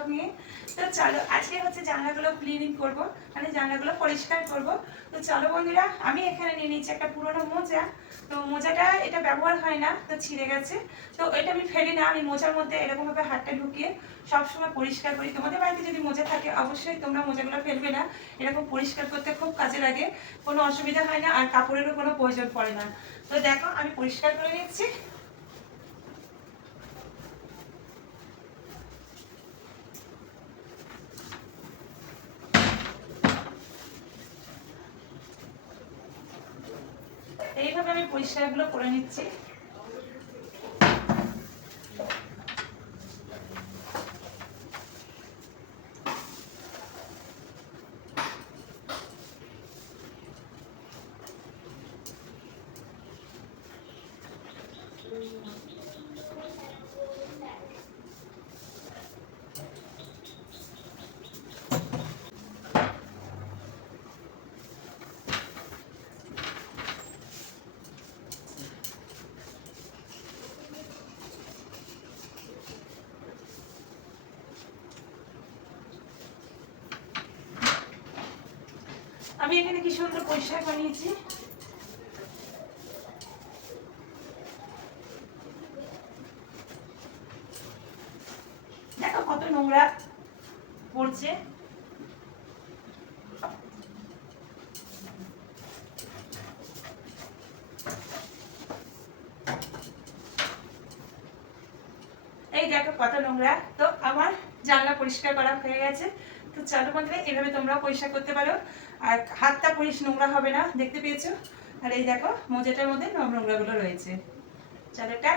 Blog নিয়ে। তো চলো আজকে হচ্ছে জানলাগুলো ক্লিনিং করব, মানে জানলাগুলো পরিষ্কার করব। তো চলো বন্ধুরা, আমি এখানে নিয়ে নিচ্ছি একটা পুরোনো মোজা। তো মোজাটা এটা ব্যবহার হয় না, তো ছিঁড়ে গেছে। তো এটা আমি ফেলি না, আমি মোজার মধ্যে এরকমভাবে হাতটা ঢুকিয়ে সবসময় পরিষ্কার করি। তোমাদের বাড়িতে যদি মোজা থাকে অবশ্যই তোমরা মোজাগুলো ফেলবে না, এরকম পরিষ্কার করতে খুব কাজে লাগে, কোনো অসুবিধা হয় না আর কাপড়েরও কোনো প্রয়োজন পড়ে না। তো দেখো আমি পরিষ্কার করে নিচ্ছি। এইভাবে আমি পরিষ্কারগুলো করে নিচ্ছি। আমি এখানে কি সুন্দর পরিষ্কার করে নিয়েছি। দেখো কত নোংরা পড়ছে। এই দেখো কত নোংরা। তো আমার জানলা পরিষ্কার করা হয়ে গেছে। তো চলো বন্ধুরা, এভাবে তোমরাও পরিষ্কার করতে পারো, আর হাতটা নোংরা হবে না, দেখতে পেয়েছো। আর এই দেখো মোজাটার মধ্যে নোংরাগুলো রয়েছে। চলো টাটা।